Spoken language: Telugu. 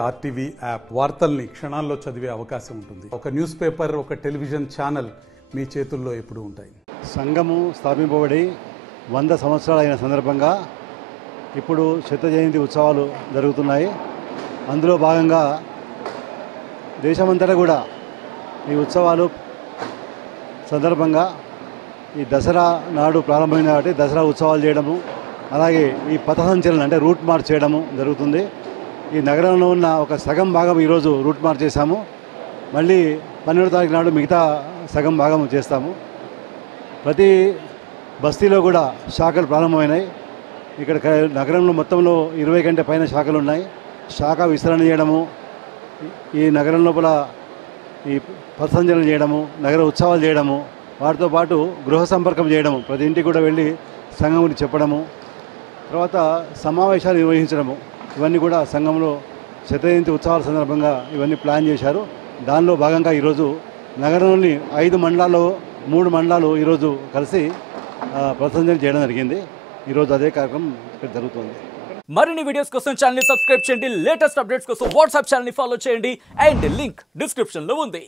ఆర్టీవీ యాప్ వార్తల్ని క్షణాల్లో చదివే అవకాశం ఉంటుంది. ఒక న్యూస్ పేపర్, ఒక టెలివిజన్ ఛానల్ మీ చేతుల్లో ఎప్పుడూ ఉంటాయి. సంఘము స్థాపింపబడి 100 సంవత్సరాలు అయిన సందర్భంగా ఇప్పుడు శత జయంతి ఉత్సవాలు జరుగుతున్నాయి. అందులో భాగంగా దేశమంతటా కూడా ఈ ఉత్సవాలు సందర్భంగా ఈ దసరా నాడు ప్రారంభమైంది కాబట్టి దసరా ఉత్సవాలు చేయడము, అలాగే ఈ పథసంచలనం అంటే రూట్ మార్చ్ చేయడము జరుగుతుంది. ఈ నగరంలో ఉన్న ఒక సగం భాగం ఈరోజు రూట్ మార్చ్ చేశాము. మళ్ళీ 12వ తారీఖు నాడు మిగతా సగం భాగం చేస్తాము. ప్రతి బస్తీలో కూడా శాఖలు ప్రారంభమైనాయి. ఇక్కడ నగరంలో మొత్తంలో 20 కంటే పైన శాఖలు ఉన్నాయి. శాఖ విస్తరణ చేయడము, ఈ నగరం లోపల ఈ పథసంచలనం చేయడము, నగర ఉత్సవాలు చేయడము, వాటితో పాటు గృహ సంపర్కం చేయడము, ప్రతి ఇంటికి కూడా వెళ్ళి సంఘం గురించి చెప్పడము, తర్వాత సమావేశాలు నిర్వహించడము, ఇవన్నీ కూడా సంఘంలో శత జయంతి ఉత్సవాల సందర్భంగా ఇవన్నీ ప్లాన్ చేశారు. దానిలో భాగంగా ఈరోజు నగరంలోని 5 మండలాల్లో 3 మండలాలు ఈరోజు కలిసి పథసంచలనం చేయడం జరిగింది. ఈరోజు అదే కార్యక్రమం ఇక్కడ జరుగుతుంది. మరిన్ని వీడియోస్ కోసం ఛానల్ ని సబ్స్క్రైబ్ చేయండి. లేటెస్ట్ అప్డేట్స్ కోసం వాట్సాప్ ఛానల్ ని ఫాలో చేయండి. అండ్ లింక్ డిస్క్రిప్షన్ లో ఉంది.